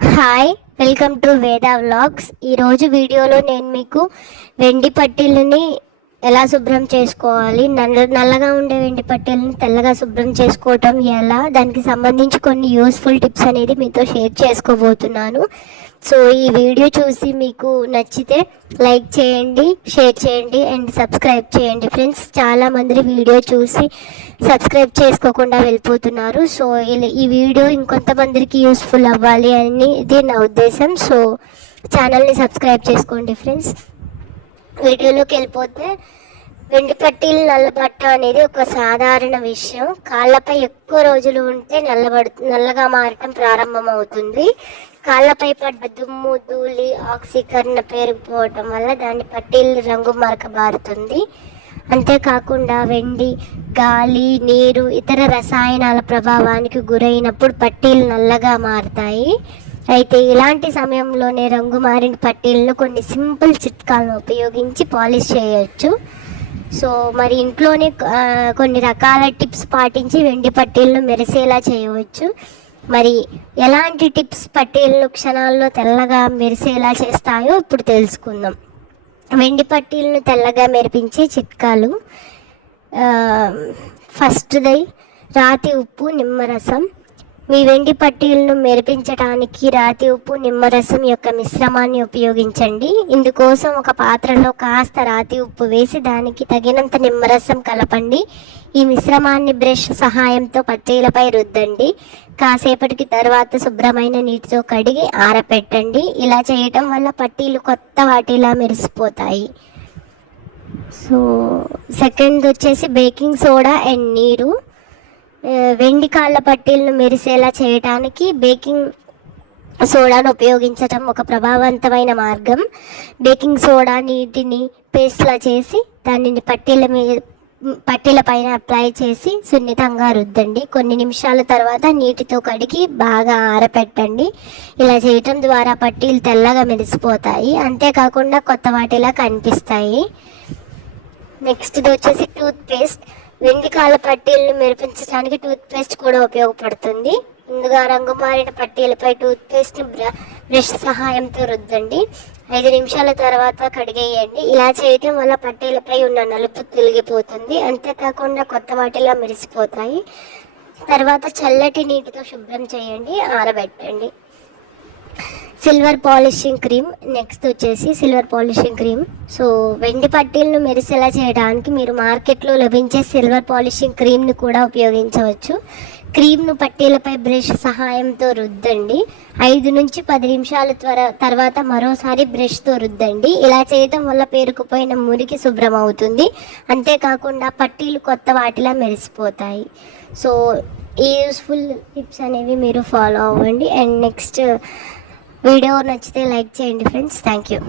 Hi welcome to Veda vlogs ఈరోజు వీడియోలో నేను మీకు వెండి పట్టీలని ఎలా శుభ్రం చేసుకోవాలి? నల్ల నల్లగా ఉండే వెండి పట్టీలను తెల్లగా శుభ్రం చేసుకోవటం ఎలా? దానికి సంబంధించి కొన్ని యూస్ఫుల్ టిప్స్ అనేది మీతో షేర్ చేసుకోబోతున్నాను. సో ఈ వీడియో చూసి మీకు నచ్చితే లైక్ చేయండి షేర్ చేయండి అండ్ సబ్స్క్రైబ్ చేయండి. ఫ్రెండ్స్ చాలా మంది వీడియో చూసి సబ్స్క్రైబ్ చేసుకోకుండా వెళ్ళిపోతున్నారు. సో ఇలా- ఈ వీడియో ఇంకొంతమందికి యూస్ఫుల్ అవ్వాలి అని ఇది నా ఉద్దేశం. సో ఛానల్ని సబ్స్క్రైబ్ చేసుకోండి ఫ్రెండ్స్ వీడియోలోకి వెళ్ళిపోతే వెండి పట్టీలు నల్లబట్ట అనేది ఒక సాధారణ విషయం. కాళ్ళపై ఎక్కువ రోజులు ఉంటే నల్లబడు నల్లగా మారటం ప్రారంభమవుతుంది. కాళ్ళపై పడ్డ దుమ్ము ధూళి ఆక్సీకరణ పేరుకుపోవటం వల్ల దాని పట్టీలు రంగు మరకబారుతుంది. అంతేకాకుండా వెండి గాలి నీరు ఇతర రసాయనాల ప్రభావానికి గురైనప్పుడు పట్టీలు నల్లగా మారుతాయి. అయితే ఇలాంటి సమయంలోనే రంగు మారిన పట్టీలను కొన్ని సింపుల్ చిట్కాలను ఉపయోగించి పాలిష్ చేయొచ్చు. సో మరి ఇంట్లోనే కొన్ని రకాల టిప్స్ పాటించి వెండి పట్టీలను మెరిసేలా చేయవచ్చు. మరి ఎలాంటి టిప్స్ పట్టీలను క్షణాల్లో తెల్లగా మెరిసేలా చేస్తాయో ఇప్పుడు తెలుసుకుందాం. వెండి పట్టీలను తెల్లగా మెరిపించే చిట్కాలు ఫస్ట్ దై రాతి ఉప్పు నిమ్మరసం మీ వెండి పట్టీలను మెరిపించడానికి రాతి ఉప్పు నిమ్మరసం యొక్క మిశ్రమాన్ని ఉపయోగించండి. ఇందుకోసం ఒక పాత్రలో కాస్త రాతి ఉప్పు వేసి దానికి తగినంత నిమ్మరసం కలపండి. ఈ మిశ్రమాన్ని బ్రష్ సహాయంతో పట్టీలపై రుద్దండి. కాసేపటికి తర్వాత శుభ్రమైన నీటితో కడిగి ఆరపెట్టండి. ఇలా చేయటం వల్ల పట్టీలు కొత్త వాటిలా మెరిసిపోతాయి. సో సెకండ్ వచ్చేసి బేకింగ్ సోడా అండ్ నీరు. వెండి కాళ్ళ పట్టీలను మెరిసేలా చేయటానికి బేకింగ్ సోడాను ఉపయోగించటం ఒక ప్రభావవంతమైన మార్గం. బేకింగ్ సోడా నీటిని పేస్ట్లా చేసి దానిని పట్టీల మీద పట్టీల పైన అప్లై చేసి సున్నితంగా రుద్దండి. కొన్ని నిమిషాల తర్వాత నీటితో కడిగి బాగా ఆరపెట్టండి. ఇలా చేయటం ద్వారా పట్టీలు తెల్లగా మెరిసిపోతాయి. అంతేకాకుండా కొత్త వాటిలా కనిపిస్తాయి. నెక్స్ట్ది వచ్చేసి టూత్ పేస్ట్ వెండి కాళ్ళ పట్టీలను మెరిపించడానికి టూత్ పేస్ట్ కూడా ఉపయోగపడుతుంది. ముందుగా రంగు మారిన పట్టీలపై టూత్ పేస్ట్ బ్రష్ సహాయంతో రుద్దండి. ఐదు నిమిషాల తర్వాత కడిగేయండి. ఇలా చేయటం వల్ల పట్టీలపై ఉన్న నలుపు తొలగిపోతుంది అంతేకాకుండా కొత్త వాటిలా మెరిసిపోతాయి. తర్వాత చల్లటి నీటితో శుభ్రం చేయండి ఆరబెట్టండి. సిల్వర్ పాలిషింగ్ క్రీమ్ నెక్స్ట్ వచ్చేసి సిల్వర్ పాలిషింగ్ క్రీమ్ సో వెండి పట్టీలను మెరిసేలా చేయడానికి మీరు మార్కెట్లో లభించే సిల్వర్ పాలిషింగ్ క్రీమ్ను కూడా ఉపయోగించవచ్చు. క్రీమ్ను పట్టీలపై బ్రష్ సహాయంతో రుద్దండి. ఐదు నుంచి పది నిమిషాల త్వర తర్వాత మరోసారి బ్రష్తో రుద్దండి. ఇలా చేయటం వల్ల పేరుకుపోయిన మురికి శుభ్రం అవుతుంది. అంతేకాకుండా పట్టీలు కొత్త వాటిలా మెరిసిపోతాయి. సో ఈ యూస్ఫుల్ టిప్స్ అనేవి మీరు ఫాలో అవ్వండి. అండ్ నెక్స్ట్ వీడియో నచ్చితే లైక్ చేయండి ఫ్రెండ్స్. Thank you